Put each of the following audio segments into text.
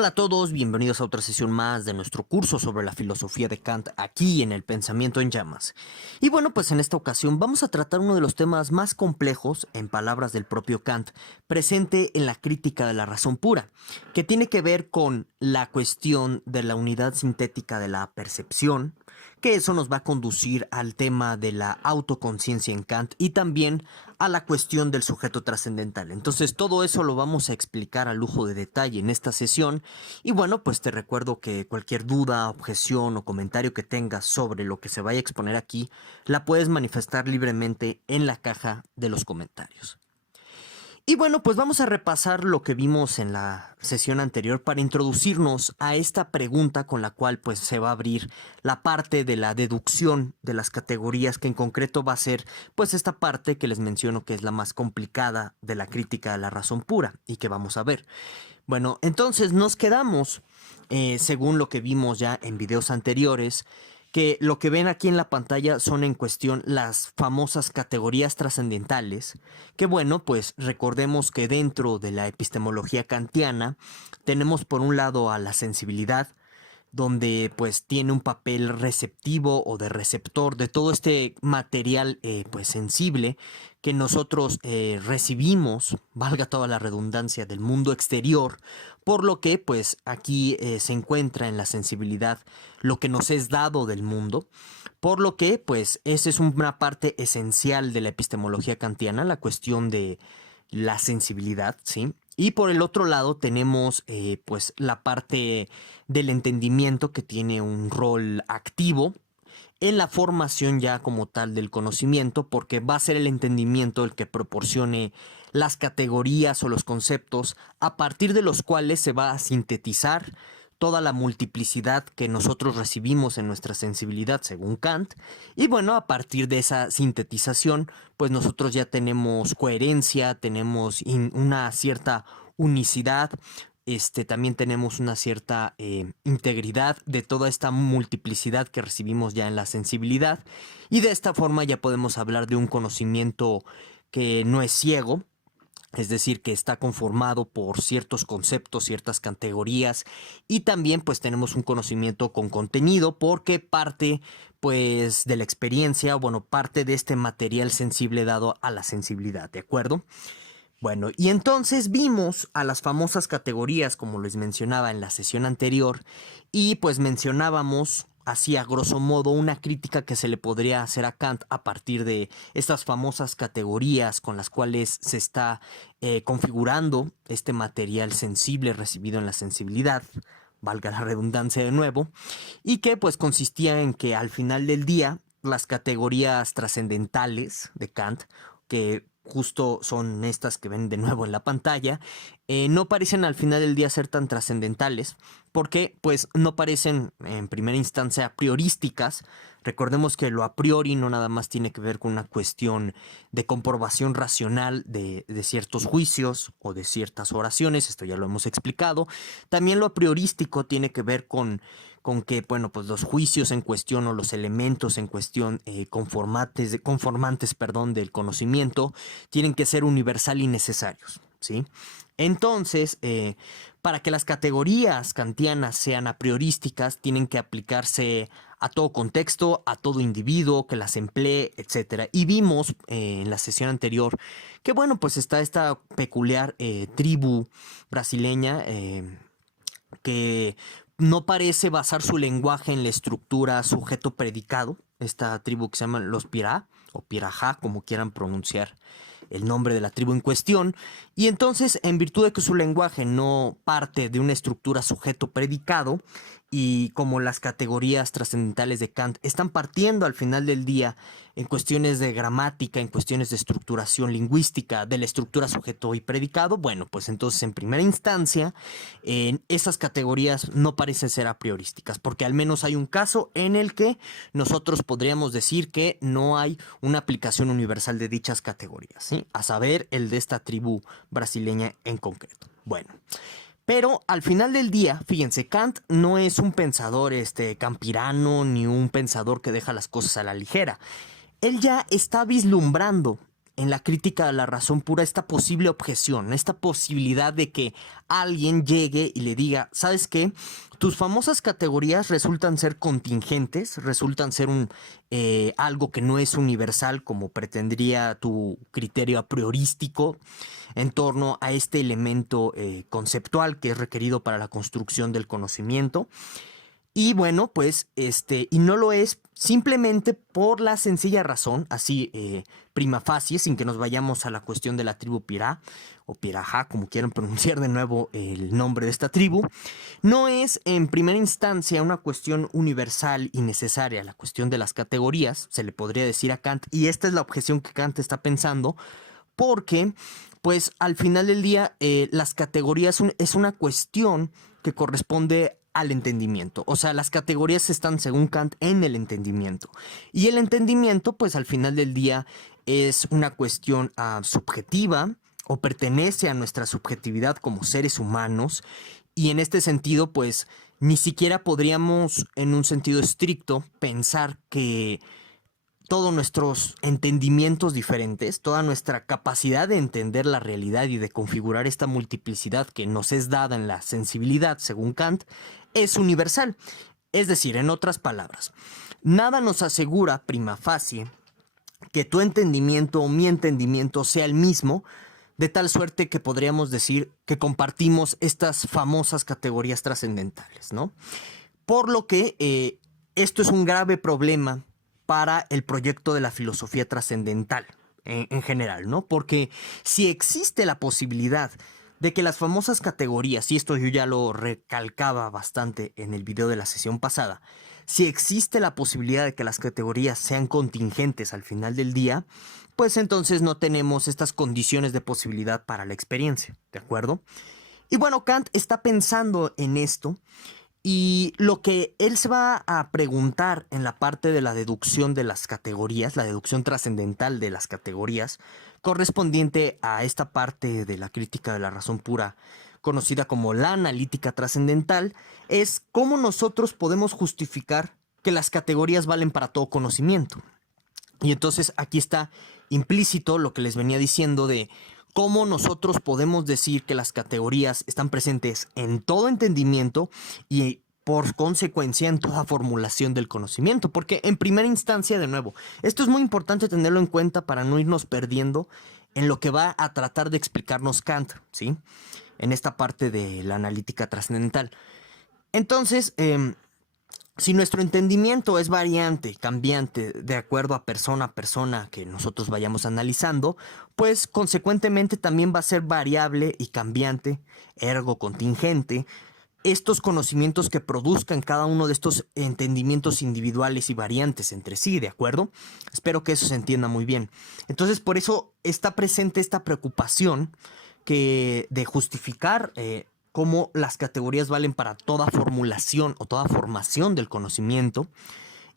Hola a todos, bienvenidos a otra sesión más de nuestro curso sobre la filosofía de Kant aquí en el Pensamiento en Llamas. Y bueno, pues en esta ocasión vamos a tratar uno de los temas más complejos, en palabras del propio Kant, presente en la crítica de la razón pura, que tiene que ver con la cuestión de la unidad sintética de la percepción, que eso nos va a conducir al tema de la autoconciencia en Kant y también a la cuestión del sujeto trascendental. Entonces todo eso lo vamos a explicar a lujo de detalle en esta sesión y bueno, pues te recuerdo que cualquier duda, objeción o comentario que tengas sobre lo que se vaya a exponer aquí, la puedes manifestar libremente en la caja de los comentarios. Y bueno, pues vamos a repasar lo que vimos en la sesión anterior para introducirnos a esta pregunta con la cual pues se va a abrir la parte de la deducción de las categorías, que en concreto va a ser pues esta parte que les menciono que es la más complicada de la crítica de la razón pura y que vamos a ver. Bueno, entonces nos quedamos, según lo que vimos ya en videos anteriores, que lo que ven aquí en la pantalla son en cuestión las famosas categorías trascendentales, que bueno, pues recordemos que dentro de la epistemología kantiana tenemos por un lado a la sensibilidad, donde pues tiene un papel receptivo o de receptor de todo este material pues sensible que nosotros recibimos, valga toda la redundancia, del mundo exterior, por lo que pues aquí se encuentra en la sensibilidad lo que nos es dado del mundo, por lo que pues esa es una parte esencial de la epistemología kantiana, la cuestión de la sensibilidad, ¿sí? Y por el otro lado tenemos pues la parte del entendimiento que tiene un rol activo en la formación ya como tal del conocimiento, porque va a ser el entendimiento el que proporcione las categorías o los conceptos a partir de los cuales se va a sintetizar toda la multiplicidad que nosotros recibimos en nuestra sensibilidad según Kant. Y bueno, a partir de esa sintetización, pues nosotros ya tenemos coherencia, tenemos una cierta unicidad, también tenemos una cierta integridad de toda esta multiplicidad que recibimos ya en la sensibilidad. Y de esta forma ya podemos hablar de un conocimiento que no es ciego, es decir, que está conformado por ciertos conceptos, ciertas categorías, y también pues tenemos un conocimiento con contenido porque parte pues de la experiencia, bueno, parte de este material sensible dado a la sensibilidad, ¿de acuerdo? Bueno, y entonces vimos a las famosas categorías, como les mencionaba en la sesión anterior, y pues mencionábamos así a grosso modo una crítica que se le podría hacer a Kant a partir de estas famosas categorías con las cuales se está configurando este material sensible recibido en la sensibilidad, valga la redundancia de nuevo, y que pues consistía en que al final del día las categorías trascendentales de Kant, que justo son estas que ven de nuevo en la pantalla, no parecen al final del día ser tan trascendentales porque pues no parecen en primera instancia priorísticas. Recordemos que lo a priori no nada más tiene que ver con una cuestión de comprobación racional de ciertos juicios o de ciertas oraciones, esto ya lo hemos explicado. También lo a priorístico tiene que ver con que, bueno, pues los juicios en cuestión o los elementos en cuestión conformantes, perdón, del conocimiento tienen que ser universal y necesarios, ¿sí? Entonces, para que las categorías kantianas sean a priorísticas, tienen que aplicarse a todo contexto, a todo individuo que las emplee, etcétera. Y vimos en la sesión anterior que, bueno, pues está esta peculiar tribu brasileña que no parece basar su lenguaje en la estructura sujeto-predicado. Esta tribu que se llama los Pirá o Pirajá, como quieran pronunciar el nombre de la tribu en cuestión, y entonces en virtud de que su lenguaje no parte de una estructura sujeto-predicado, y como las categorías trascendentales de Kant están partiendo al final del día en cuestiones de gramática, en cuestiones de estructuración lingüística de la estructura sujeto y predicado, bueno, pues entonces en primera instancia esas categorías no parecen ser a priorísticas, porque al menos hay un caso en el que nosotros podríamos decir que no hay una aplicación universal de dichas categorías, ¿sí? A saber, el de esta tribu brasileña en concreto. Bueno, pero al final del día, fíjense, Kant no es un pensador campirano ni un pensador que deja las cosas a la ligera. Él ya está vislumbrando en la crítica de la razón pura esta posible objeción, esta posibilidad de que alguien llegue y le diga, ¿sabes qué? Tus famosas categorías resultan ser contingentes, resultan ser algo que no es universal como pretendría tu criterio a priorístico en torno a este elemento conceptual que es requerido para la construcción del conocimiento. Y bueno, pues, y no lo es simplemente por la sencilla razón, así prima facie, sin que nos vayamos a la cuestión de la tribu Pirá, o Pirajá, como quieran pronunciar de nuevo el nombre de esta tribu, no es en primera instancia una cuestión universal y necesaria, la cuestión de las categorías, se le podría decir a Kant, y esta es la objeción que Kant está pensando, porque, pues, al final del día, las categorías es una cuestión que corresponde al entendimiento. O sea, las categorías están, según Kant, en el entendimiento. Y el entendimiento, pues, al final del día, es una cuestión subjetiva o pertenece a nuestra subjetividad como seres humanos. Y en este sentido, pues, ni siquiera podríamos, en un sentido estricto, pensar que todos nuestros entendimientos diferentes, toda nuestra capacidad de entender la realidad y de configurar esta multiplicidad que nos es dada en la sensibilidad, según Kant, es universal. Es decir, en otras palabras, nada nos asegura prima facie que tu entendimiento o mi entendimiento sea el mismo, de tal suerte que podríamos decir que compartimos estas famosas categorías trascendentales, ¿no? Por lo que esto es un grave problema para el proyecto de la filosofía trascendental en general, ¿no? Porque si existe la posibilidad de que las famosas categorías, y esto yo ya lo recalcaba bastante en el video de la sesión pasada, si existe la posibilidad de que las categorías sean contingentes al final del día, pues entonces no tenemos estas condiciones de posibilidad para la experiencia, ¿de acuerdo? Y bueno, Kant está pensando en esto. Y lo que él se va a preguntar en la parte de la deducción de las categorías, la deducción trascendental de las categorías, correspondiente a esta parte de la crítica de la razón pura, conocida como la analítica trascendental, es cómo nosotros podemos justificar que las categorías valen para todo conocimiento. Y entonces aquí está implícito lo que les venía diciendo de cómo nosotros podemos decir que las categorías están presentes en todo entendimiento y por consecuencia en toda formulación del conocimiento. Porque en primera instancia, de nuevo, esto es muy importante tenerlo en cuenta para no irnos perdiendo en lo que va a tratar de explicarnos Kant, ¿sí? En esta parte de la analítica trascendental. Entonces, si nuestro entendimiento es variante, cambiante, de acuerdo a persona que nosotros vayamos analizando, pues consecuentemente también va a ser variable y cambiante, ergo contingente, estos conocimientos que produzcan cada uno de estos entendimientos individuales y variantes entre sí, ¿de acuerdo? Espero que eso se entienda muy bien. Entonces, por eso está presente esta preocupación de justificar cómo las categorías valen para toda formulación o toda formación del conocimiento.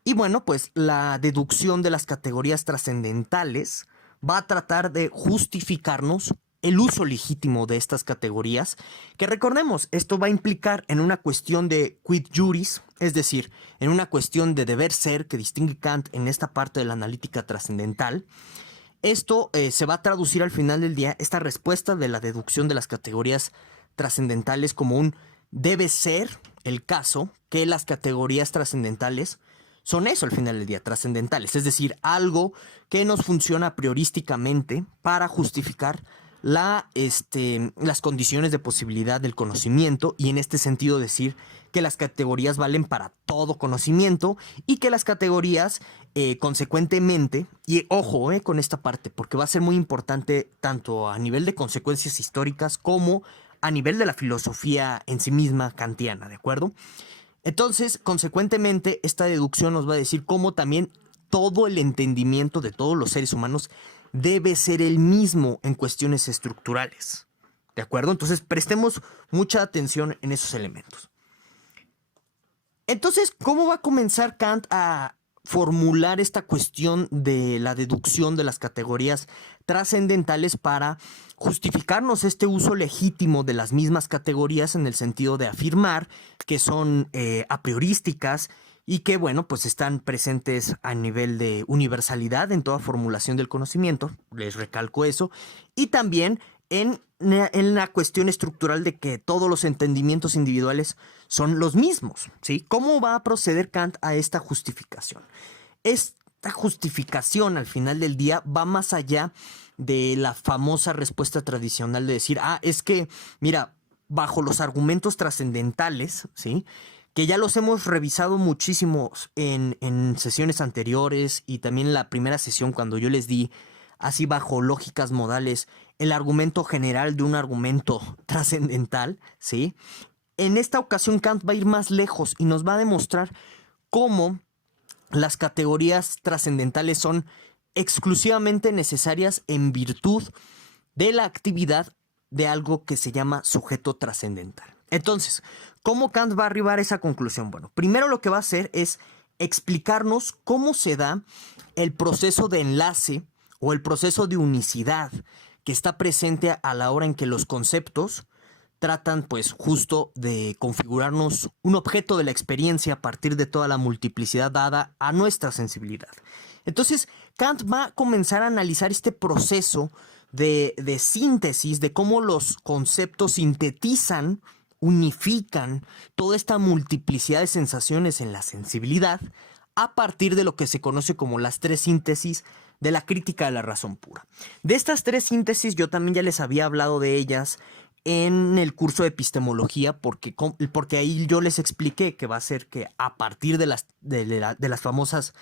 Y bueno, pues la deducción de las categorías trascendentales va a tratar de justificarnos el uso legítimo de estas categorías, que recordemos, esto va a implicar en una cuestión de quid juris, es decir, en una cuestión de deber ser que distingue Kant en esta parte de la analítica trascendental. Esto se va a traducir al final del día, esta respuesta de la deducción de las categorías trascendentales como un debe ser el caso que las categorías trascendentales son eso al final del día, trascendentales, es decir, algo que nos funciona priorísticamente para justificar las condiciones de posibilidad del conocimiento y en este sentido decir que las categorías valen para todo conocimiento y que las categorías consecuentemente, y ojo con esta parte porque va a ser muy importante tanto a nivel de consecuencias históricas como a nivel de la filosofía en sí misma kantiana, ¿de acuerdo? Entonces, consecuentemente, esta deducción nos va a decir cómo también todo el entendimiento de todos los seres humanos debe ser el mismo en cuestiones estructurales, ¿de acuerdo? Entonces, prestemos mucha atención en esos elementos. Entonces, ¿cómo va a comenzar Kant a formular esta cuestión de la deducción de las categorías trascendentales para justificarnos este uso legítimo de las mismas categorías en el sentido de afirmar que son a priorísticas, y que, bueno, pues están presentes a nivel de universalidad en toda formulación del conocimiento, les recalco eso, y también en la cuestión estructural de que todos los entendimientos individuales son los mismos, ¿sí? ¿Cómo va a proceder Kant a esta justificación? Esta justificación al final del día va más allá de la famosa respuesta tradicional de decir, es que, mira, bajo los argumentos trascendentales, ¿sí? Que ya los hemos revisado muchísimo en sesiones anteriores y también en la primera sesión cuando yo les di, así bajo lógicas modales, el argumento general de un argumento trascendental, ¿sí? En esta ocasión Kant va a ir más lejos y nos va a demostrar cómo las categorías trascendentales son exclusivamente necesarias en virtud de la actividad de algo que se llama sujeto trascendental. Entonces, ¿cómo Kant va a arribar a esa conclusión? Bueno, primero lo que va a hacer es explicarnos cómo se da el proceso de enlace o el proceso de unicidad que está presente a la hora en que los conceptos tratan pues justo de configurarnos un objeto de la experiencia a partir de toda la multiplicidad dada a nuestra sensibilidad. Entonces, Kant va a comenzar a analizar este proceso de síntesis, de cómo los conceptos sintetizan, unifican toda esta multiplicidad de sensaciones en la sensibilidad a partir de lo que se conoce como las tres síntesis de la crítica de la razón pura. De estas tres síntesis yo también ya les había hablado de ellas en el curso de epistemología porque ahí yo les expliqué que va a ser que a partir de las famosas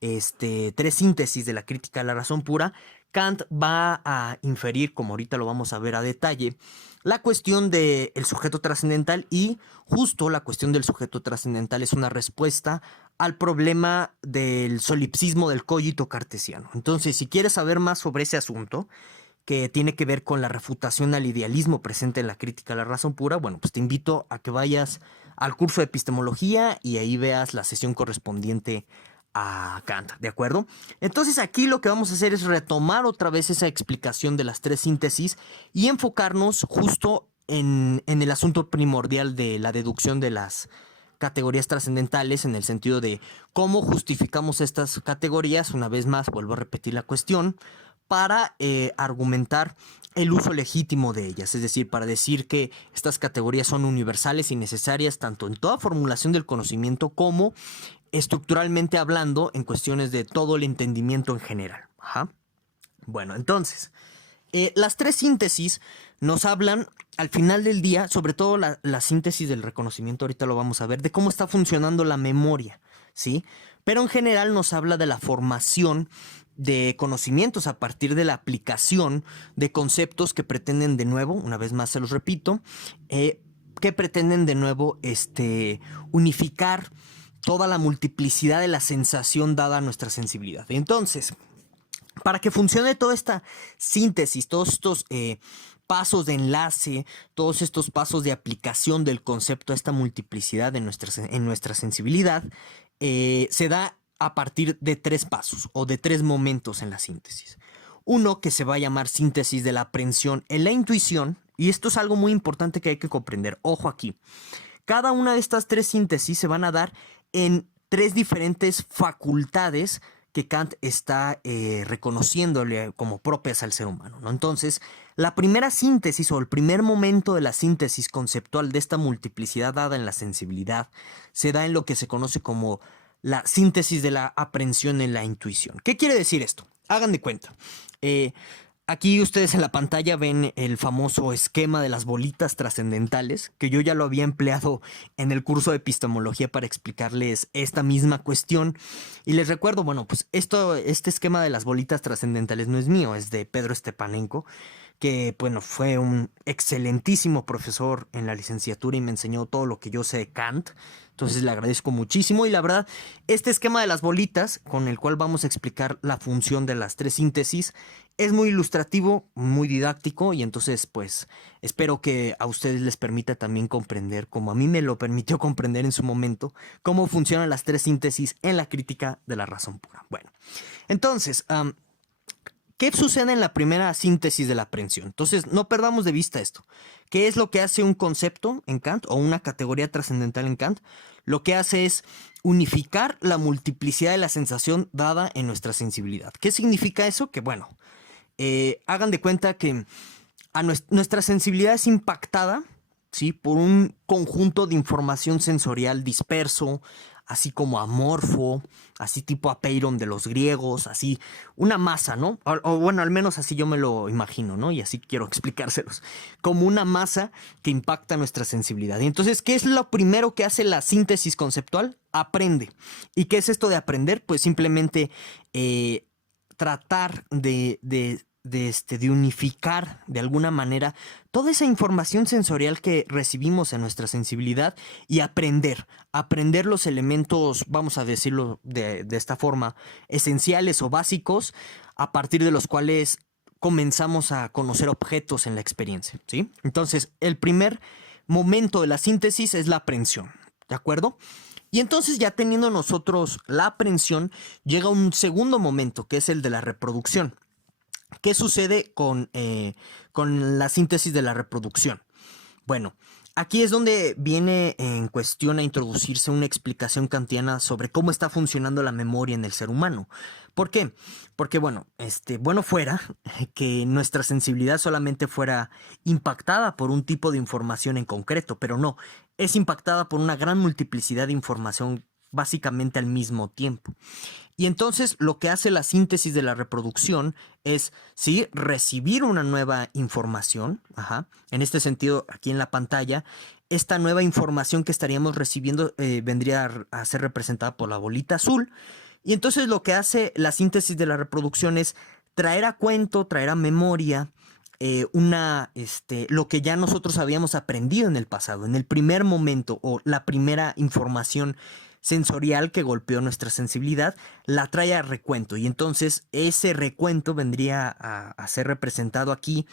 tres síntesis de la crítica de la razón pura, Kant va a inferir, como ahorita lo vamos a ver a detalle, la cuestión del sujeto trascendental, y justo la cuestión del sujeto trascendental es una respuesta al problema del solipsismo del cogito cartesiano. Entonces, si quieres saber más sobre ese asunto, que tiene que ver con la refutación al idealismo presente en la crítica a la razón pura, bueno, pues te invito a que vayas al curso de epistemología y ahí veas la sesión correspondiente a Kant, ¿de acuerdo? Entonces aquí lo que vamos a hacer es retomar otra vez esa explicación de las tres síntesis y enfocarnos justo en el asunto primordial de la deducción de las categorías trascendentales, en el sentido de cómo justificamos estas categorías. Una vez más, vuelvo a repetir la cuestión, para argumentar el uso legítimo de ellas, es decir, para decir que estas categorías son universales y necesarias tanto en toda formulación del conocimiento como estructuralmente hablando en cuestiones de todo el entendimiento en general. Ajá. Bueno, entonces, las tres síntesis nos hablan al final del día, sobre todo la síntesis del reconocimiento, ahorita lo vamos a ver, de cómo está funcionando la memoria, ¿sí? Pero en general nos habla de la formación de conocimientos a partir de la aplicación de conceptos que pretenden de nuevo, una vez más se los repito, que pretenden de nuevo unificar toda la multiplicidad de la sensación dada a nuestra sensibilidad. Entonces, para que funcione toda esta síntesis, todos estos pasos de enlace, todos estos pasos de aplicación del concepto a esta multiplicidad en nuestra sensibilidad, se da a partir de tres pasos o de tres momentos en la síntesis. Uno que se va a llamar síntesis de la aprehensión en la intuición, y esto es algo muy importante que hay que comprender. Ojo aquí, cada una de estas tres síntesis se van a dar en tres diferentes facultades que Kant está reconociéndole como propias al ser humano, ¿no? Entonces, la primera síntesis o el primer momento de la síntesis conceptual de esta multiplicidad dada en la sensibilidad se da en lo que se conoce como la síntesis de la aprehensión en la intuición. ¿Qué quiere decir esto? Hagan de cuenta. Aquí ustedes en la pantalla ven el famoso esquema de las bolitas trascendentales, que yo ya lo había empleado en el curso de epistemología para explicarles esta misma cuestión. Y les recuerdo, bueno, pues este esquema de las bolitas trascendentales no es mío, es de Pedro Stepanenko, que bueno, fue un excelentísimo profesor en la licenciatura y me enseñó todo lo que yo sé de Kant. Entonces le agradezco muchísimo, y la verdad, este esquema de las bolitas, con el cual vamos a explicar la función de las tres síntesis, es muy ilustrativo, muy didáctico, y entonces pues espero que a ustedes les permita también comprender, como a mí me lo permitió comprender en su momento, cómo funcionan las tres síntesis en la crítica de la razón pura. Bueno, entonces, ¿Qué sucede en la primera síntesis de la aprehensión? Entonces, no perdamos de vista esto. ¿Qué es lo que hace un concepto en Kant o una categoría trascendental en Kant? Lo que hace es unificar la multiplicidad de la sensación dada en nuestra sensibilidad. ¿Qué significa eso? Que bueno, hagan de cuenta que nuestra sensibilidad es impactada, ¿sí?, por un conjunto de información sensorial disperso, así como amorfo, así tipo apeiron de los griegos, así una masa, ¿no? O bueno, al menos así yo me lo imagino, ¿no? Y así quiero explicárselos. Como una masa que impacta nuestra sensibilidad. Y entonces, ¿qué es lo primero que hace la síntesis conceptual? Aprende. ¿Y qué es esto de aprender? Pues simplemente tratar de unificar de alguna manera toda esa información sensorial que recibimos en nuestra sensibilidad y aprender los elementos, vamos a decirlo de esta forma, esenciales o básicos, a partir de los cuales comenzamos a conocer objetos en la experiencia, ¿sí? Entonces, el primer momento de la síntesis es la aprehensión, ¿de acuerdo? Y entonces, ya teniendo nosotros la aprehensión, llega un segundo momento, que es el de la reproducción. ¿Qué sucede con la síntesis de la reproducción? Bueno, aquí es donde viene en cuestión a introducirse una explicación kantiana sobre cómo está funcionando la memoria en el ser humano. ¿Por qué? Porque, bueno, bueno fuera que nuestra sensibilidad solamente fuera impactada por un tipo de información en concreto, pero no, es impactada por una gran multiplicidad de información básicamente al mismo tiempo. Y entonces lo que hace la síntesis de la reproducción es, sí, recibir una nueva información, en este sentido, aquí en la pantalla, esta nueva información que estaríamos recibiendo vendría a ser representada por la bolita azul. Y entonces lo que hace la síntesis de la reproducción es traer a cuento, traer a memoria lo que ya nosotros habíamos aprendido en el pasado, en el primer momento o la primera información sensorial que golpeó nuestra sensibilidad, la trae a recuento. Y entonces ese recuento vendría a ser representado aquí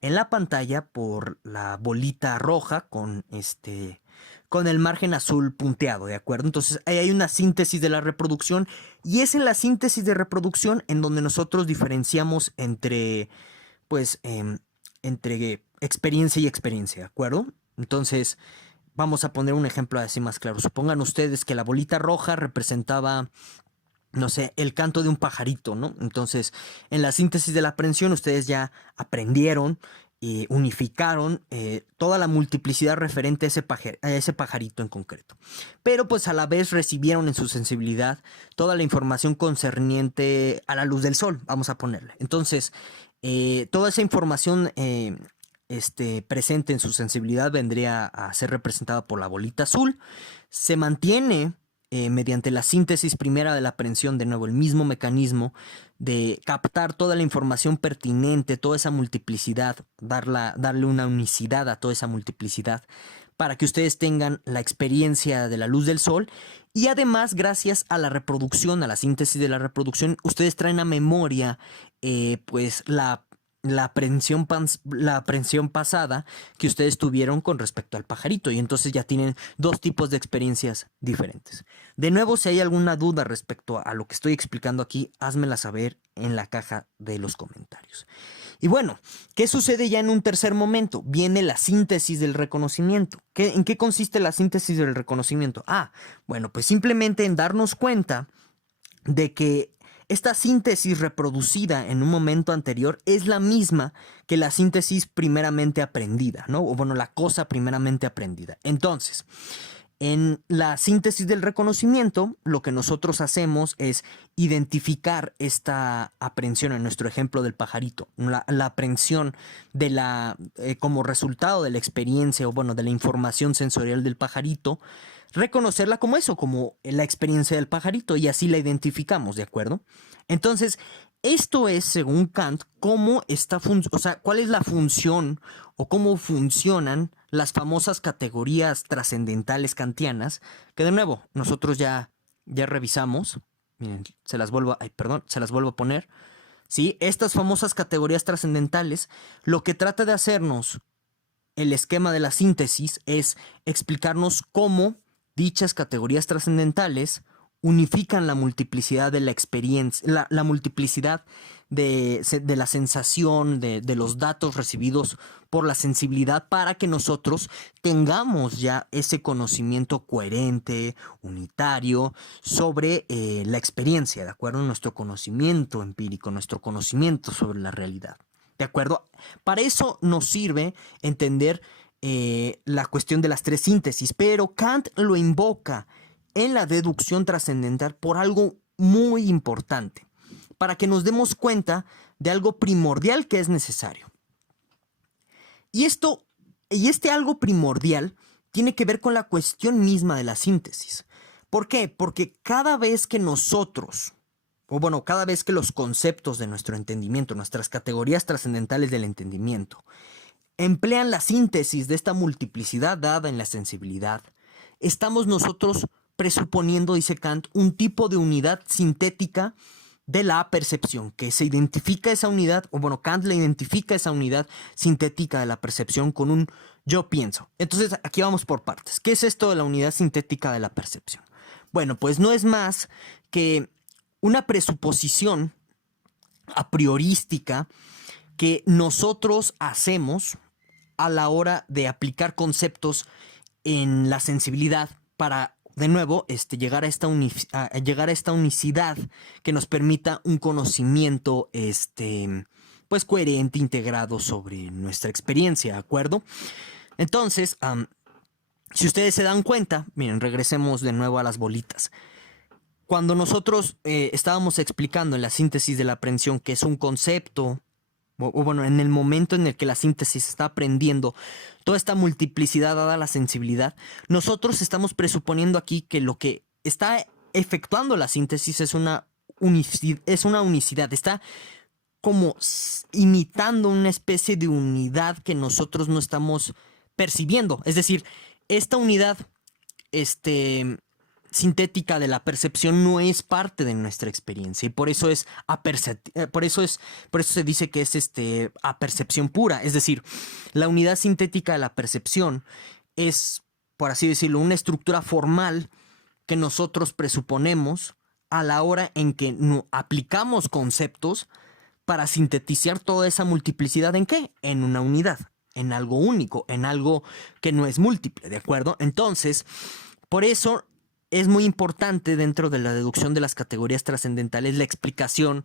en la pantalla por la bolita roja con el margen azul punteado, ¿de acuerdo? Entonces ahí hay una síntesis de la reproducción y es en la síntesis de reproducción en donde nosotros diferenciamos entre experiencia y experiencia, ¿de acuerdo? Entonces, vamos a poner un ejemplo así más claro. Supongan ustedes que la bolita roja representaba, no sé, el canto de un pajarito, ¿no? Entonces, en la síntesis de la aprehensión, ustedes ya aprendieron y unificaron toda la multiplicidad referente a ese pajarito en concreto. Pero pues a la vez recibieron en su sensibilidad toda la información concerniente a la luz del sol, vamos a ponerle. Entonces, toda esa información presente en su sensibilidad vendría a ser representada por la bolita azul. Se mantiene mediante la síntesis primera de la aprehensión, de nuevo el mismo mecanismo de captar toda la información pertinente, toda esa multiplicidad, darle una unicidad a toda esa multiplicidad para que ustedes tengan la experiencia de la luz del sol. Y además, gracias a la reproducción, a la síntesis de la reproducción, ustedes traen a memoria pues la aprehensión pasada que ustedes tuvieron con respecto al pajarito. Y entonces ya tienen dos tipos de experiencias diferentes. De nuevo, si hay alguna duda respecto a lo que estoy explicando aquí, házmela saber en la caja de los comentarios. Y bueno, ¿qué sucede ya en un tercer momento? Viene la síntesis del reconocimiento. ¿En qué consiste la síntesis del reconocimiento? Bueno, pues simplemente en darnos cuenta de que esta síntesis reproducida en un momento anterior es la misma que la síntesis primeramente aprendida, ¿no? O bueno, la cosa primeramente aprendida. Entonces, en la síntesis del reconocimiento, lo que nosotros hacemos es identificar esta aprehensión, en nuestro ejemplo del pajarito, la aprehensión de como resultado de la experiencia o bueno, de la información sensorial del pajarito, reconocerla como eso, como la experiencia del pajarito, y así la identificamos, ¿de acuerdo? Entonces, esto es, según Kant, cuál es la función o cómo funcionan las famosas categorías trascendentales kantianas, que de nuevo, nosotros ya revisamos. Miren, se las vuelvo a poner. ¿Sí? Estas famosas categorías trascendentales, lo que trata de hacernos el esquema de la síntesis es explicarnos cómo dichas categorías trascendentales unifican la multiplicidad de la experiencia, la multiplicidad de la sensación, de los datos recibidos por la sensibilidad para que nosotros tengamos ya ese conocimiento coherente, unitario, sobre la experiencia, ¿de acuerdo? Nuestro conocimiento empírico, nuestro conocimiento sobre la realidad, ¿de acuerdo? Para eso nos sirve entender la cuestión de las tres síntesis, pero Kant lo invoca en la deducción trascendental por algo muy importante, para que nos demos cuenta de algo primordial que es necesario. Y este algo primordial tiene que ver con la cuestión misma de la síntesis. ¿Por qué? Porque cada vez que nosotros, o bueno, cada vez que los conceptos de nuestro entendimiento, nuestras categorías trascendentales del entendimiento, emplean la síntesis de esta multiplicidad dada en la sensibilidad, estamos nosotros presuponiendo, dice Kant, un tipo de unidad sintética de la percepción, que se identifica esa unidad, o bueno, Kant le identifica esa unidad sintética de la percepción con un yo pienso. Entonces, aquí vamos por partes. ¿Qué es esto de la unidad sintética de la percepción? Bueno, pues no es más que una presuposición a priorística que nosotros hacemos a la hora de aplicar conceptos en la sensibilidad para, de nuevo, llegar a esta unicidad que nos permita un conocimiento pues coherente, integrado sobre nuestra experiencia, ¿de acuerdo? Entonces, si ustedes se dan cuenta, miren, regresemos de nuevo a las bolitas. Cuando nosotros estábamos explicando en la síntesis de la aprehensión que es un concepto, o bueno, en el momento en el que la síntesis está aprendiendo toda esta multiplicidad dada a la sensibilidad, nosotros estamos presuponiendo aquí que lo que está efectuando la síntesis es una unicidad, está como imitando una especie de unidad que nosotros no estamos percibiendo. Es decir, esta unidad sintética de la percepción no es parte de nuestra experiencia y por eso por eso se dice que es apercepción pura. Es decir, la unidad sintética de la percepción es, por así decirlo, una estructura formal que nosotros presuponemos a la hora en que aplicamos conceptos para sintetizar toda esa multiplicidad. ¿En qué? En una unidad, en algo único, en algo que no es múltiple, ¿de acuerdo? Entonces, por eso es muy importante dentro de la deducción de las categorías trascendentales la explicación,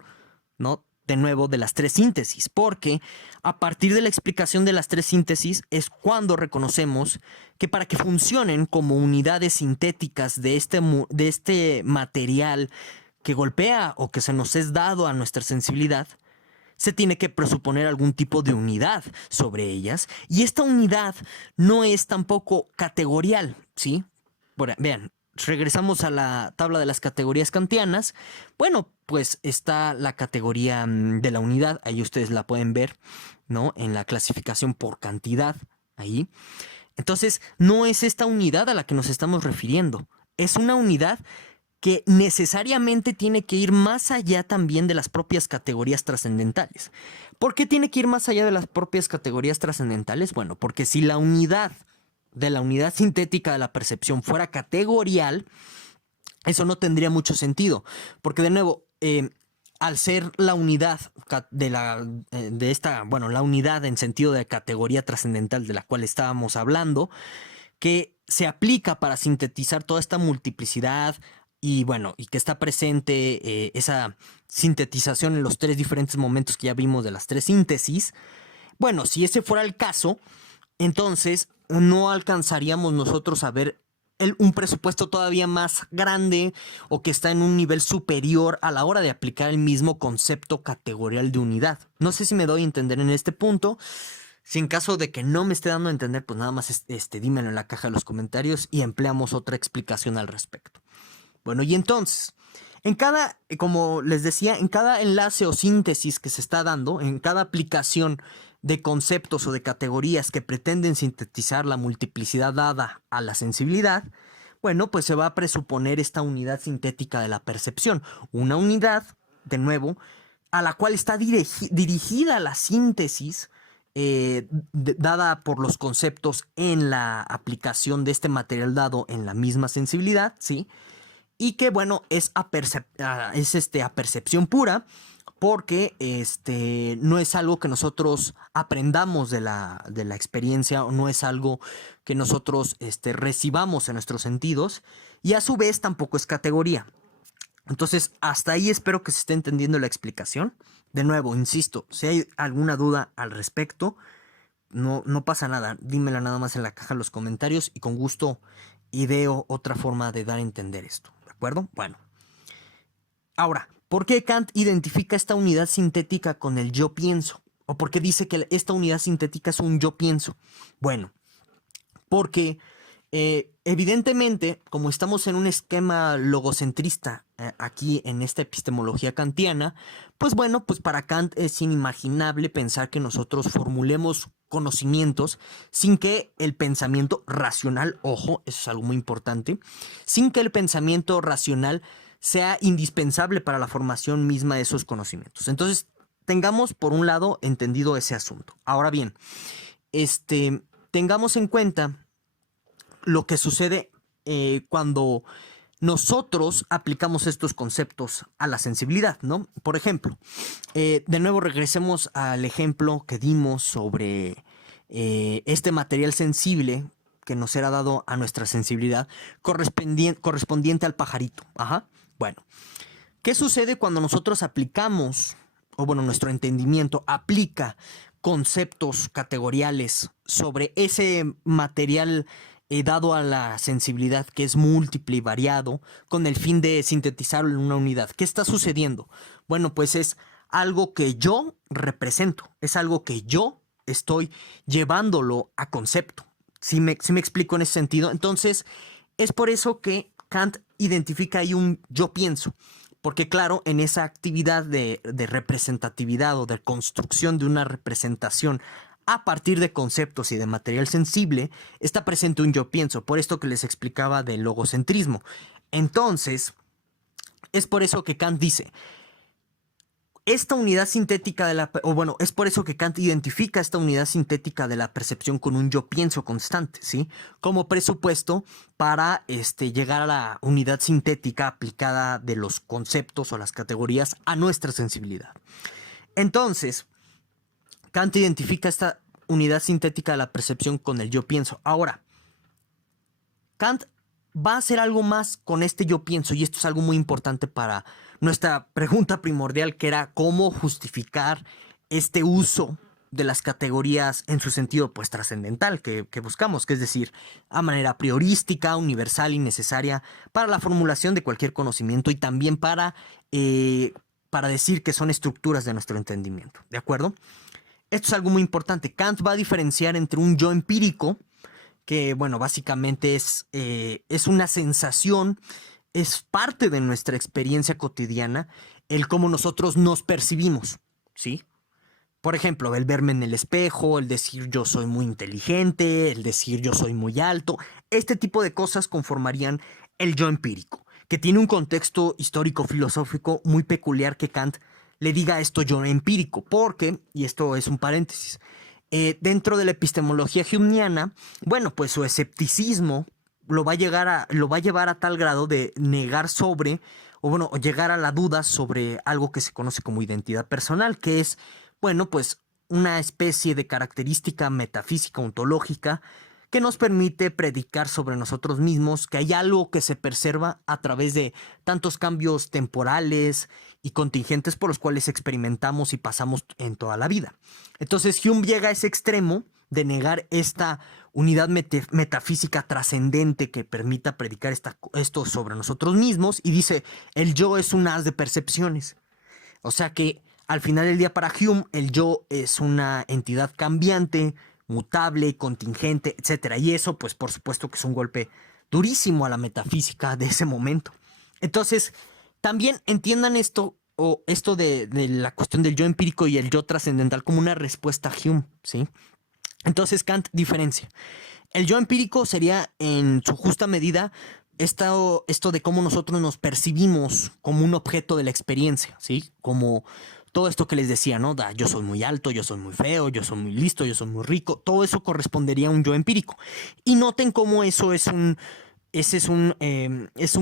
¿no?, de nuevo, de las tres síntesis, porque a partir de la explicación de las tres síntesis es cuando reconocemos que para que funcionen como unidades sintéticas de este material que golpea o que se nos es dado a nuestra sensibilidad, se tiene que presuponer algún tipo de unidad sobre ellas, y esta unidad no es tampoco categorial, ¿sí? Vean, regresamos a la tabla de las categorías kantianas. Bueno, pues está la categoría de la unidad, ahí ustedes la pueden ver, ¿no?, en la clasificación por cantidad, ahí. Entonces, no es esta unidad a la que nos estamos refiriendo, es una unidad que necesariamente tiene que ir más allá también de las propias categorías trascendentales. ¿Por qué tiene que ir más allá de las propias categorías trascendentales? Bueno, porque si la unidad de la unidad sintética de la percepción fuera categorial, eso no tendría mucho sentido, porque de nuevo, al ser la unidad la unidad en sentido de categoría trascendental de la cual estábamos hablando, que se aplica para sintetizar toda esta multiplicidad y bueno, y que está presente esa sintetización en los tres diferentes momentos que ya vimos de las tres síntesis. Bueno, si ese fuera el caso, entonces no alcanzaríamos nosotros a ver un presupuesto todavía más grande o que está en un nivel superior a la hora de aplicar el mismo concepto categorial de unidad. No sé si me doy a entender en este punto. Si en caso de que no me esté dando a entender, pues nada más dímelo en la caja de los comentarios y empleamos otra explicación al respecto. Bueno, y entonces, como les decía, en cada enlace o síntesis que se está dando, en cada aplicación de conceptos o de categorías que pretenden sintetizar la multiplicidad dada a la sensibilidad, bueno, pues se va a presuponer esta unidad sintética de la percepción. Una unidad, de nuevo, a la cual está dirigida la síntesis dada por los conceptos en la aplicación de este material dado en la misma sensibilidad, ¿sí? Y que, bueno, es a percepción pura, porque no es algo que nosotros aprendamos de la experiencia, o no es algo que nosotros recibamos en nuestros sentidos, y a su vez tampoco es categoría. Entonces, hasta ahí espero que se esté entendiendo la explicación. De nuevo, insisto, si hay alguna duda al respecto, no pasa nada. Dímela nada más en la caja de los comentarios y con gusto ideo otra forma de dar a entender esto. ¿De acuerdo? Bueno. Ahora, ¿por qué Kant identifica esta unidad sintética con el yo pienso? ¿O por qué dice que esta unidad sintética es un yo pienso? Bueno, porque evidentemente, como estamos en un esquema logocentrista aquí en esta epistemología kantiana, pues bueno, pues para Kant es inimaginable pensar que nosotros formulemos conocimientos sin que el pensamiento racional, ojo, eso es algo muy importante, sin que el pensamiento racional sea indispensable para la formación misma de esos conocimientos. Entonces, tengamos por un lado entendido ese asunto. Ahora bien, tengamos en cuenta lo que sucede cuando nosotros aplicamos estos conceptos a la sensibilidad, ¿no? Por ejemplo, de nuevo regresemos al ejemplo que dimos sobre este material sensible que nos era dado a nuestra sensibilidad correspondiente al pajarito. Ajá. Bueno, ¿qué sucede cuando nosotros aplicamos, o bueno, nuestro entendimiento aplica conceptos categoriales sobre ese material dado a la sensibilidad que es múltiple y variado con el fin de sintetizarlo en una unidad? ¿Qué está sucediendo? Bueno, pues es algo que yo represento, es algo que yo estoy llevándolo a concepto. ¿Sí me explico en ese sentido? Entonces, es por eso que Kant identifica ahí un yo pienso. Porque claro, en esa actividad de representatividad o de construcción de una representación a partir de conceptos y de material sensible, está presente un yo pienso, por esto que les explicaba del logocentrismo. Entonces, es por eso que Kant dice, esta unidad sintética es por eso que Kant identifica esta unidad sintética de la percepción con un yo pienso constante, ¿sí? Como presupuesto para llegar a la unidad sintética aplicada de los conceptos o las categorías a nuestra sensibilidad. Entonces, Kant identifica esta unidad sintética de la percepción con el yo pienso. Ahora, Kant va a hacer algo más con este yo pienso, y esto es algo muy importante para nuestra pregunta primordial, que era cómo justificar este uso de las categorías en su sentido pues trascendental que buscamos, que es decir, a manera priorística, universal y necesaria para la formulación de cualquier conocimiento y también para decir que son estructuras de nuestro entendimiento, ¿de acuerdo? Esto es algo muy importante. Kant va a diferenciar entre un yo empírico, que bueno, básicamente es una sensación, es parte de nuestra experiencia cotidiana, el cómo nosotros nos percibimos, ¿sí? Por ejemplo, el verme en el espejo, el decir yo soy muy inteligente, el decir yo soy muy alto, este tipo de cosas conformarían el yo empírico, que tiene un contexto histórico-filosófico muy peculiar que Kant le diga esto yo empírico, porque, y esto es un paréntesis, dentro de la epistemología humeana, bueno, pues su escepticismo lo va a llevar a tal grado de negar sobre, o bueno, llegar a la duda sobre algo que se conoce como identidad personal, que es, bueno, pues una especie de característica metafísica ontológica que nos permite predicar sobre nosotros mismos que hay algo que se preserva a través de tantos cambios temporales y contingentes por los cuales experimentamos y pasamos en toda la vida. Entonces Hume llega a ese extremo de negar esta unidad metafísica trascendente que permita predicar esto sobre nosotros mismos y dice, el yo es un haz de percepciones. O sea que al final del día para Hume el yo es una entidad cambiante, mutable, contingente, etcétera. Y eso, pues, por supuesto que es un golpe durísimo a la metafísica de ese momento. Entonces, también entiendan esto, o esto de la cuestión del yo empírico y el yo trascendental como una respuesta a Hume, ¿sí? Entonces, Kant diferencia. El yo empírico sería, en su justa medida, esto de cómo nosotros nos percibimos como un objeto de la experiencia, ¿sí? Como todo esto que les decía, ¿no? Yo soy muy alto, yo soy muy feo, yo soy muy listo, yo soy muy rico. Todo eso correspondería a un yo empírico. Y noten cómo eso es un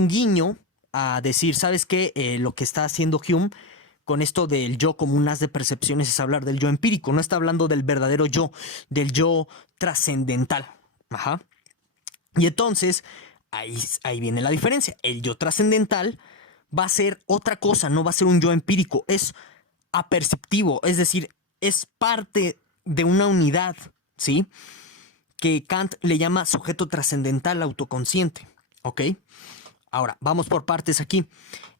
guiño a decir, ¿sabes qué? Lo que está haciendo Hume con esto del yo como un haz de percepciones es hablar del yo empírico, no está hablando del verdadero yo, del yo trascendental. Ajá. Y entonces, ahí viene la diferencia. El yo trascendental va a ser otra cosa, no va a ser un yo empírico, es aperceptivo, es decir, es parte de una unidad, ¿sí? Que Kant le llama sujeto trascendental autoconsciente, ¿ok? Ahora, vamos por partes aquí.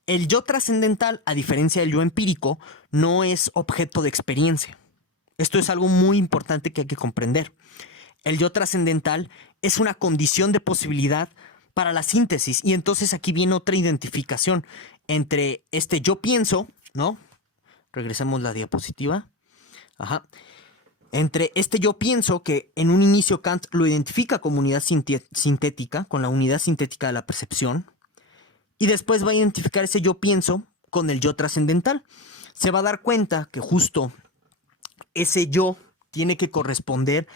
El yo trascendental, a diferencia del yo empírico, no es objeto de experiencia. Esto es algo muy importante que hay que comprender. El yo trascendental es una condición de posibilidad para la síntesis. Y entonces aquí viene otra identificación entre este yo pienso, ¿no? Regresemos la diapositiva. Ajá. Entre este yo pienso, que en un inicio Kant lo identifica como unidad sintética, con la unidad sintética de la percepción, y después va a identificar ese yo pienso con el yo trascendental. Se va a dar cuenta que justo ese yo tiene que corresponder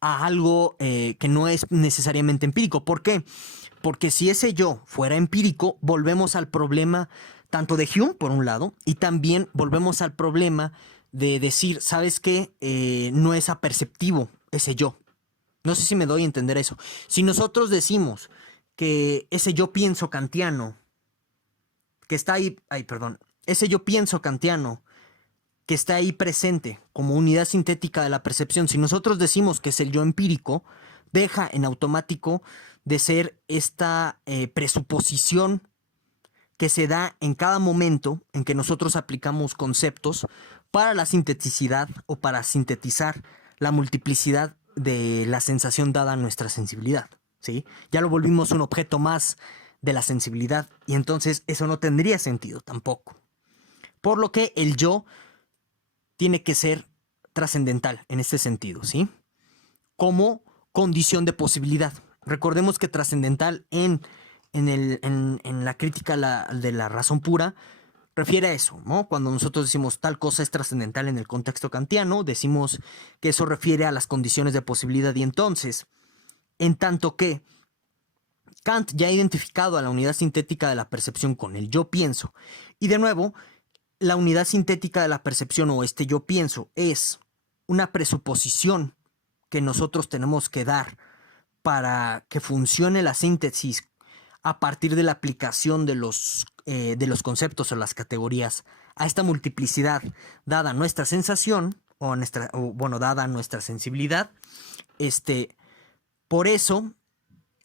a algo que no es necesariamente empírico. ¿Por qué? Porque si ese yo fuera empírico, volvemos al problema tanto de Hume, por un lado, y también volvemos al problema de decir, ¿sabes qué? No es aperceptivo ese yo. No sé si me doy a entender eso. Si nosotros decimos que ese yo pienso kantiano, que está ahí, ese yo pienso kantiano, que está ahí presente como unidad sintética de la percepción, si nosotros decimos que es el yo empírico, deja en automático de ser esta presuposición que se da en cada momento en que nosotros aplicamos conceptos para la sinteticidad o para sintetizar la multiplicidad de la sensación dada a nuestra sensibilidad, ¿sí? Ya lo volvimos un objeto más de la sensibilidad y entonces eso no tendría sentido tampoco. Por lo que el yo tiene que ser trascendental en este sentido, ¿sí? Como condición de posibilidad. Recordemos que trascendental en la crítica de la razón pura refiere a eso, ¿no? Cuando nosotros decimos tal cosa es trascendental en el contexto kantiano, decimos que eso refiere a las condiciones de posibilidad. Y entonces, en tanto que Kant ya ha identificado a la unidad sintética de la percepción con el yo pienso, y de nuevo, la unidad sintética de la percepción o este yo pienso es una presuposición que nosotros tenemos que dar para que funcione la síntesis a partir de la aplicación de los conceptos o las categorías a esta multiplicidad dada nuestra sensación dada nuestra sensibilidad. Por eso,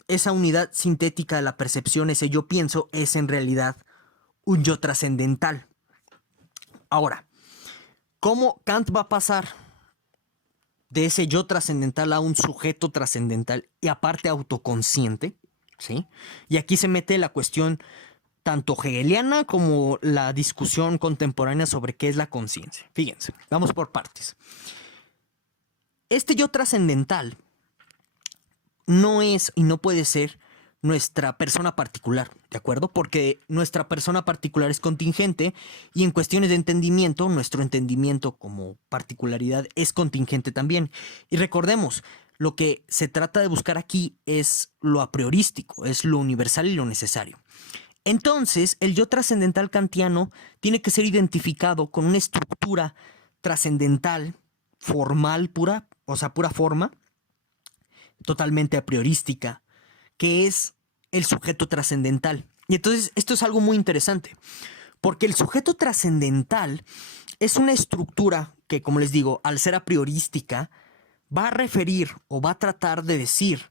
esa unidad sintética de la percepción, ese yo pienso, es en realidad un yo trascendental. Ahora, ¿cómo Kant va a pasar de ese yo trascendental a un sujeto trascendental y aparte autoconsciente? ¿Sí? Y aquí se mete la cuestión tanto hegeliana como la discusión contemporánea sobre qué es la conciencia. Fíjense, vamos por partes. Este yo trascendental no es y no puede ser nuestra persona particular, ¿de acuerdo? Porque nuestra persona particular es contingente y en cuestiones de entendimiento, nuestro entendimiento como particularidad es contingente también. Y recordemos, lo que se trata de buscar aquí es lo a priorístico, es lo universal y lo necesario. Entonces, el yo trascendental kantiano tiene que ser identificado con una estructura trascendental, formal, pura, o sea, pura forma, totalmente a priorística, que es el sujeto trascendental. Y entonces esto es algo muy interesante, porque el sujeto trascendental es una estructura que, como les digo, al ser a priorística, va a referir o va a tratar de decir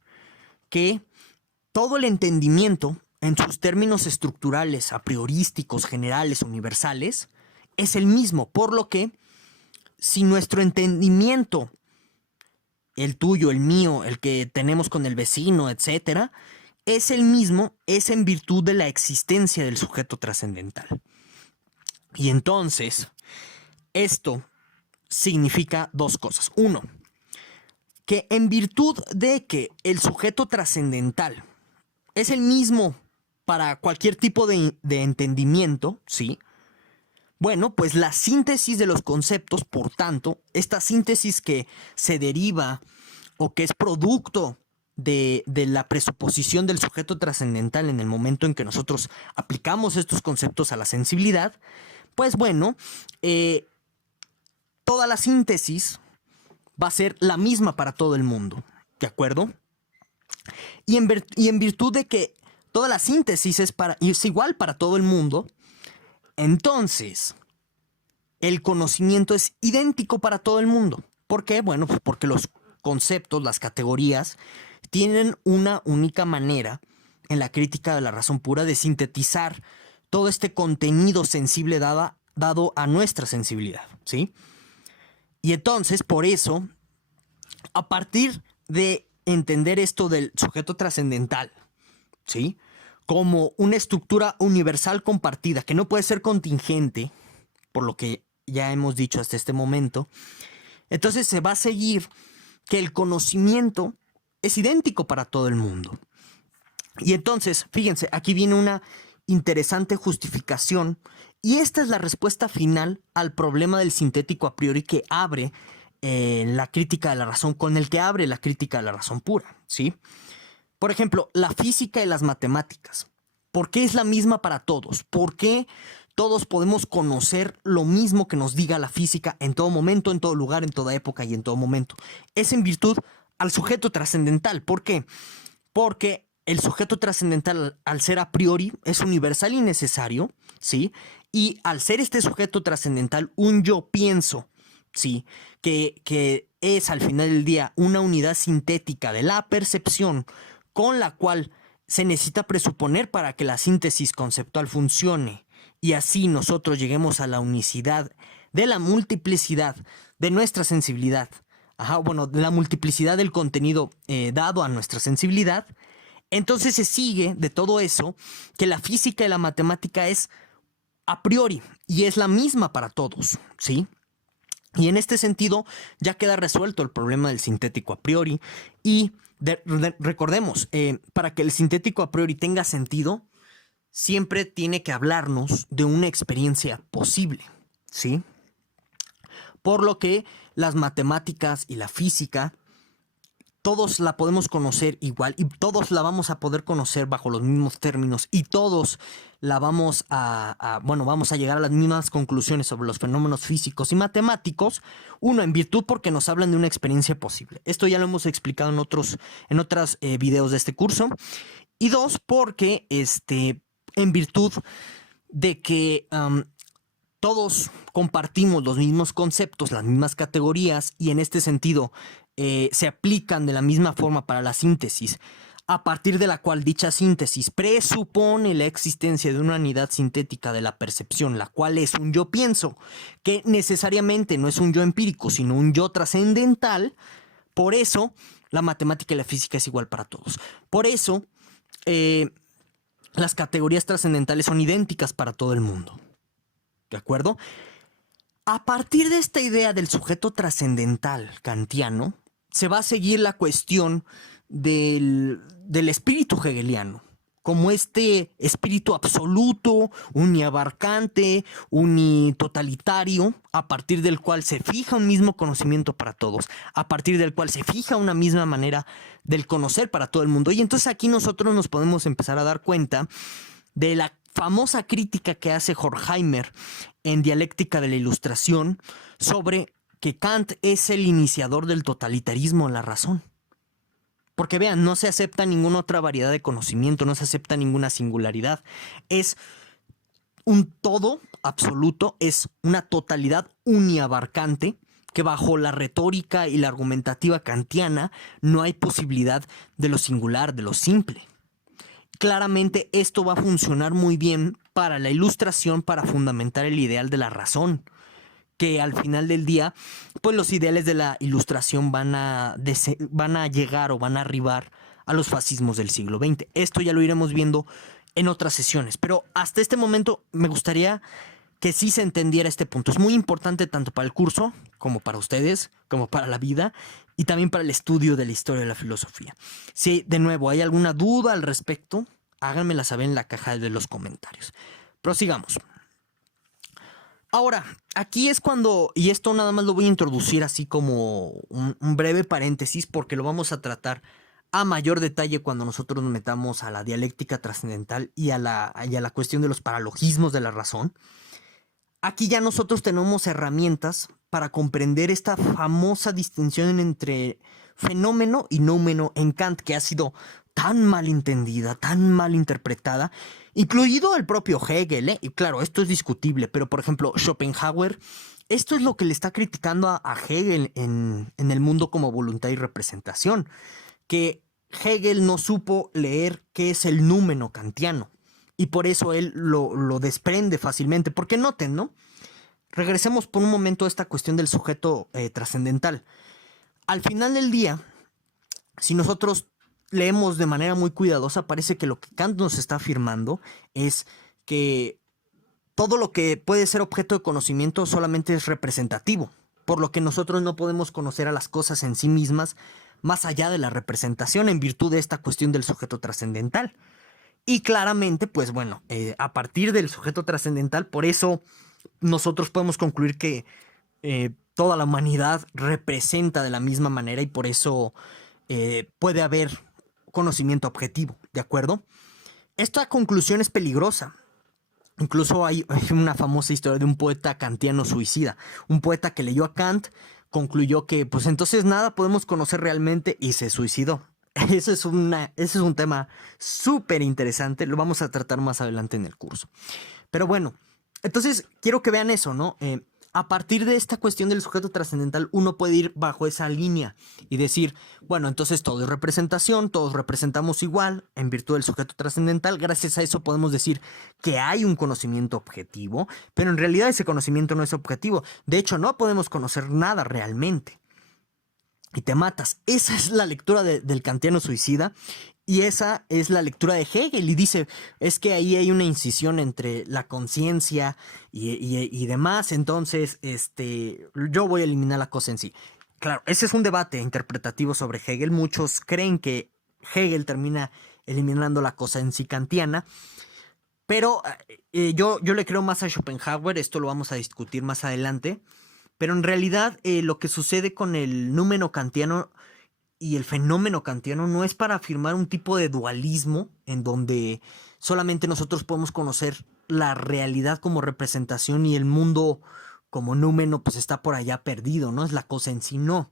que todo el entendimiento, en sus términos estructurales, a priorísticos, generales, universales, es el mismo. Por lo que, si nuestro entendimiento, el tuyo, el mío, el que tenemos con el vecino, etcétera, es el mismo, es en virtud de la existencia del sujeto trascendental. Y entonces, esto significa dos cosas. Uno, que en virtud de que el sujeto trascendental es el mismo para cualquier tipo de entendimiento, ¿sí? Bueno, pues la síntesis de los conceptos, por tanto, esta síntesis que se deriva o que es producto de la presuposición del sujeto trascendental en el momento en que nosotros aplicamos estos conceptos a la sensibilidad, Pues bueno, toda la síntesis va a ser la misma para todo el mundo, ¿de acuerdo? Y en virtud de que toda la síntesis es igual para todo el mundo, entonces el conocimiento es idéntico para todo el mundo. ¿Por qué? Bueno, pues porque los conceptos, las categorías, tienen una única manera en la crítica de la razón pura de sintetizar todo este contenido sensible dado a nuestra sensibilidad, ¿sí? Y entonces, por eso, a partir de entender esto del sujeto trascendental, ¿sí? Como una estructura universal compartida que no puede ser contingente, por lo que ya hemos dicho hasta este momento, entonces se va a seguir que el conocimiento es idéntico para todo el mundo. Y entonces, fíjense, aquí viene una interesante justificación y esta es la respuesta final al problema del sintético a priori que abre la crítica de la razón, con el que abre la crítica de la razón pura, ¿sí? Por ejemplo, la física y las matemáticas. ¿Por qué es la misma para todos? ¿Por qué todos podemos conocer lo mismo que nos diga la física en todo momento, en todo lugar, en toda época y en todo momento? Es en virtud al sujeto trascendental. ¿Por qué? Porque el sujeto trascendental, al ser a priori, es universal y necesario, ¿sí? Y al ser este sujeto trascendental, un yo pienso, ¿sí? Que es al final del día una unidad sintética de la percepción con la cual se necesita presuponer para que la síntesis conceptual funcione y así nosotros lleguemos a la unicidad de la multiplicidad de nuestra sensibilidad. Bueno, de la multiplicidad del contenido dado a nuestra sensibilidad. Entonces se sigue de todo eso que la física y la matemática es a priori y es la misma para todos, ¿sí? Y en este sentido ya queda resuelto el problema del sintético a priori y recordemos, para que el sintético a priori tenga sentido, siempre tiene que hablarnos de una experiencia posible, ¿sí? Por lo que las matemáticas y la física, todos la podemos conocer igual y todos la vamos a poder conocer bajo los mismos términos y todos la vamos vamos a llegar a las mismas conclusiones sobre los fenómenos físicos y matemáticos. Uno, en virtud porque nos hablan de una experiencia posible. Esto ya lo hemos explicado en otros videos de este curso. Y dos, porque en virtud de que todos compartimos los mismos conceptos, las mismas categorías y en este sentido se aplican de la misma forma para la síntesis, a partir de la cual dicha síntesis presupone la existencia de una unidad sintética de la percepción, la cual es un yo pienso, que necesariamente no es un yo empírico, sino un yo trascendental. Por eso la matemática y la física es igual para todos. Por eso las categorías trascendentales son idénticas para todo el mundo. ¿De acuerdo? A partir de esta idea del sujeto trascendental kantiano, se va a seguir la cuestión del espíritu hegeliano, como este espíritu absoluto, uniabarcante, unitotalitario, a partir del cual se fija un mismo conocimiento para todos, a partir del cual se fija una misma manera del conocer para todo el mundo. Y entonces aquí nosotros nos podemos empezar a dar cuenta de la famosa crítica que hace Horkheimer en Dialéctica de la Ilustración sobre que Kant es el iniciador del totalitarismo en la razón. Porque vean, no se acepta ninguna otra variedad de conocimiento, no se acepta ninguna singularidad. Es un todo absoluto, es una totalidad uniabarcante que bajo la retórica y la argumentativa kantiana no hay posibilidad de lo singular, de lo simple. Claramente esto va a funcionar muy bien para la Ilustración, para fundamentar el ideal de la razón, que al final del día, pues los ideales de la Ilustración van a llegar o van a arribar a los fascismos del siglo XX. Esto ya lo iremos viendo en otras sesiones, pero hasta este momento me gustaría que sí se entendiera este punto. Es muy importante tanto para el curso, como para ustedes, como para la vida, y también para el estudio de la historia de la filosofía. Si de nuevo hay alguna duda al respecto, háganmela saber en la caja de los comentarios. Prosigamos. Ahora, aquí es cuando, y esto nada más lo voy a introducir así como un breve paréntesis, porque lo vamos a tratar a mayor detalle cuando nosotros nos metamos a la dialéctica trascendental y a la cuestión de los paralogismos de la razón. aquí ya nosotros tenemos herramientas para comprender esta famosa distinción entre fenómeno y noumeno en Kant, que ha sido tan mal entendida, tan mal interpretada, incluido el propio Hegel, ¿eh? Y claro, esto es discutible, pero por ejemplo, Schopenhauer, esto es lo que le está criticando a Hegel en el mundo como voluntad y representación, que Hegel no supo leer qué es el númeno kantiano, y por eso él lo desprende fácilmente, porque noten, ¿no? Regresemos por un momento a esta cuestión del sujeto trascendental. Al final del día, si nosotros leemos de manera muy cuidadosa, parece que lo que Kant nos está afirmando es que todo lo que puede ser objeto de conocimiento solamente es representativo, por lo que nosotros no podemos conocer a las cosas en sí mismas más allá de la representación en virtud de esta cuestión del sujeto trascendental. Y claramente, pues bueno, a partir del sujeto trascendental, por eso nosotros podemos concluir que toda la humanidad representa de la misma manera y por eso puede haber conocimiento objetivo, ¿de acuerdo? Esta conclusión es peligrosa. Incluso hay una famosa historia de un poeta kantiano suicida. Un poeta que leyó a Kant concluyó que pues entonces nada podemos conocer realmente y se suicidó. Ese es un tema súper interesante, lo vamos a tratar más adelante en el curso. Pero bueno, entonces quiero que vean eso, ¿no? A partir de esta cuestión del sujeto trascendental, uno puede ir bajo esa línea y decir, bueno, entonces todo es representación, todos representamos igual en virtud del sujeto trascendental. Gracias a eso podemos decir que hay un conocimiento objetivo, pero en realidad ese conocimiento no es objetivo. De hecho, no podemos conocer nada realmente. Y te matas. Esa es la lectura del kantiano suicida y esa es la lectura de Hegel. Y dice, es que ahí hay una incisión entre la conciencia y demás, entonces yo voy a eliminar la cosa en sí. Claro, ese es un debate interpretativo sobre Hegel. Muchos creen que Hegel termina eliminando la cosa en sí kantiana, pero yo le creo más a Schopenhauer, esto lo vamos a discutir más adelante. Pero en realidad lo que sucede con el númeno kantiano y el fenómeno kantiano no es para afirmar un tipo de dualismo en donde solamente nosotros podemos conocer la realidad como representación y el mundo como númeno pues está por allá perdido, ¿no? Es la cosa en sí, no.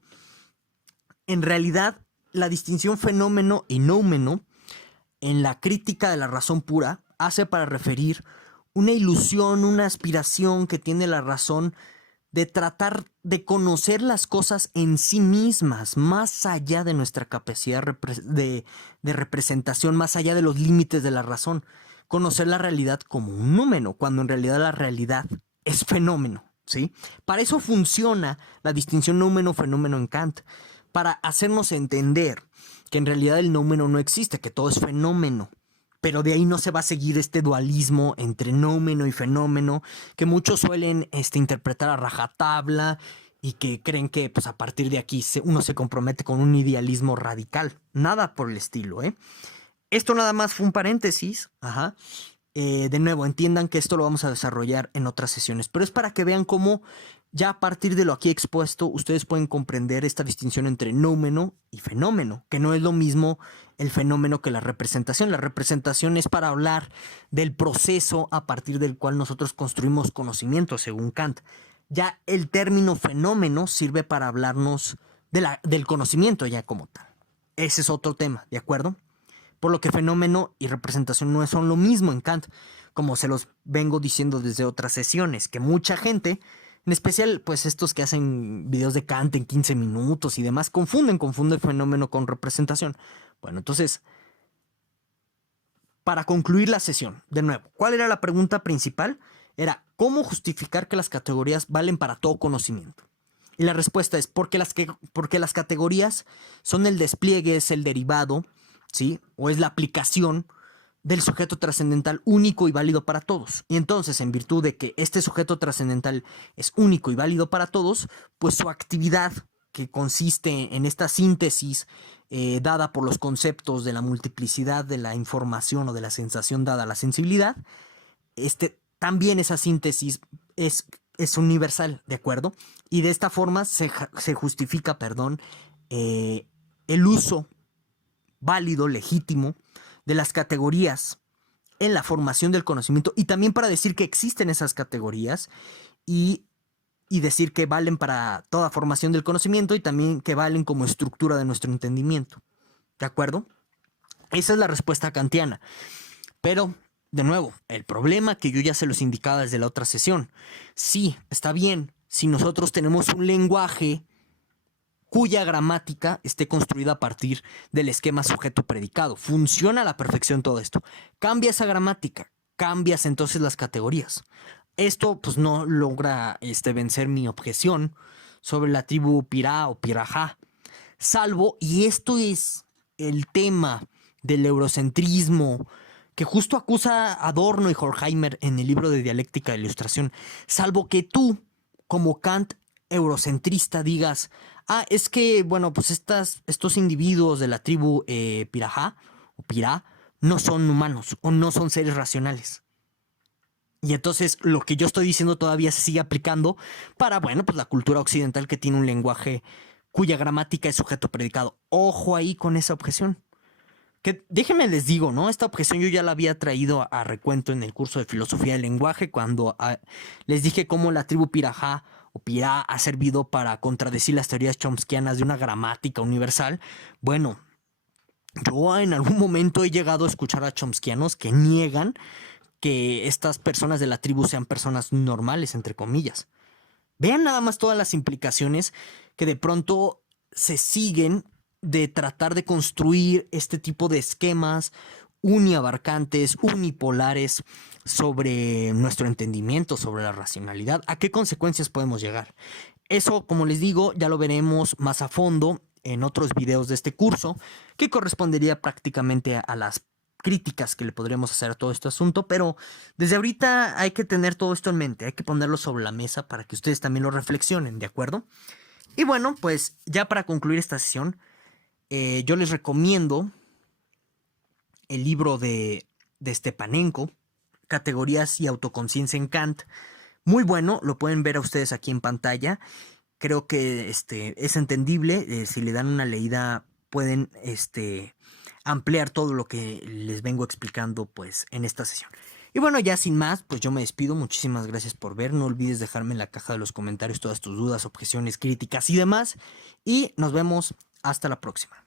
En realidad, la distinción fenómeno y noumeno en la crítica de la razón pura hace para referir una ilusión, una aspiración que tiene la razón de tratar de conocer las cosas en sí mismas, más allá de nuestra capacidad de representación, más allá de los límites de la razón. Conocer la realidad como un número, cuando en realidad la realidad es fenómeno, ¿sí? Para eso funciona la distinción númeno-fenómeno en Kant, para hacernos entender que en realidad el número no existe, que todo es fenómeno. Pero de ahí no se va a seguir este dualismo entre noumeno y fenómeno que muchos suelen interpretar a rajatabla y que creen que pues, a partir de aquí uno se compromete con un idealismo radical. Nada por el estilo, ¿eh? Esto nada más fue un paréntesis. Ajá. De nuevo, entiendan que esto lo vamos a desarrollar en otras sesiones, pero es para que vean cómo ya a partir de lo aquí expuesto ustedes pueden comprender esta distinción entre noumeno y fenómeno, que no es lo mismo el fenómeno que la representación. La representación es para hablar del proceso a partir del cual nosotros construimos conocimiento, según Kant. Ya el término fenómeno sirve para hablarnos del conocimiento ya como tal. Ese es otro tema, ¿de acuerdo? Por lo que fenómeno y representación no son lo mismo en Kant, como se los vengo diciendo desde otras sesiones, que mucha gente, en especial pues estos que hacen videos de Kant en 15 minutos y demás, confunden fenómeno con representación. Bueno, entonces, para concluir la sesión, de nuevo, ¿cuál era la pregunta principal? Era, ¿cómo justificar que las categorías valen para todo conocimiento? Y la respuesta es, porque las categorías son el despliegue, es el derivado, ¿sí? O es la aplicación del sujeto trascendental único y válido para todos. Y entonces, en virtud de que este sujeto trascendental es único y válido para todos, pues su actividad, que consiste en esta síntesis dada por los conceptos de la multiplicidad de la información o de la sensación dada a la sensibilidad, también esa síntesis es universal, ¿de acuerdo? Y de esta forma se justifica, el uso válido, legítimo, de las categorías en la formación del conocimiento y también para decir que existen esas categorías y decir que valen para toda formación del conocimiento y también que valen como estructura de nuestro entendimiento. ¿De acuerdo? Esa es la respuesta kantiana. Pero, de nuevo, el problema que yo ya se los indicaba desde la otra sesión. Sí, está bien, si nosotros tenemos un lenguaje cuya gramática esté construida a partir del esquema sujeto-predicado. Funciona a la perfección todo esto. Cambia esa gramática, cambias entonces las categorías. Esto pues no logra vencer mi objeción sobre la tribu Pirá o Pirajá. Salvo, y esto es el tema del eurocentrismo que justo acusa Adorno y Horkheimer en el libro de Dialéctica de Ilustración, salvo que tú, como Kant eurocentrista, digas, es que, bueno, pues estos individuos de la tribu Pirajá o Pirá no son humanos o no son seres racionales. Y entonces lo que yo estoy diciendo todavía se sigue aplicando para, bueno, pues la cultura occidental que tiene un lenguaje cuya gramática es sujeto predicado. Ojo ahí con esa objeción. Que déjenme les digo, ¿no? Esta objeción yo ya la había traído a recuento en el curso de filosofía del lenguaje cuando les dije cómo la tribu Pirajá o Pirá ha servido para contradecir las teorías chomskianas de una gramática universal. Bueno, yo en algún momento he llegado a escuchar a chomskianos que niegan que estas personas de la tribu sean personas normales, entre comillas. Vean nada más todas las implicaciones que de pronto se siguen de tratar de construir este tipo de esquemas uniabarcantes, unipolares sobre nuestro entendimiento, sobre la racionalidad. ¿A qué consecuencias podemos llegar? Eso, como les digo, ya lo veremos más a fondo en otros videos de este curso, que correspondería prácticamente a las críticas que le podríamos hacer a todo este asunto, pero desde ahorita hay que tener todo esto en mente, hay que ponerlo sobre la mesa para que ustedes también lo reflexionen, ¿de acuerdo? Y bueno, pues ya para concluir esta sesión, yo les recomiendo el libro de Stepanenko, Categorías y autoconciencia en Kant. Muy bueno, lo pueden ver a ustedes aquí en pantalla. Creo que es entendible. Si le dan una leída, pueden ampliar todo lo que les vengo explicando pues en esta sesión. Y bueno, ya sin más, pues yo me despido. Muchísimas gracias por ver. No olvides dejarme en la caja de los comentarios todas tus dudas, objeciones, críticas y demás. Y nos vemos hasta la próxima.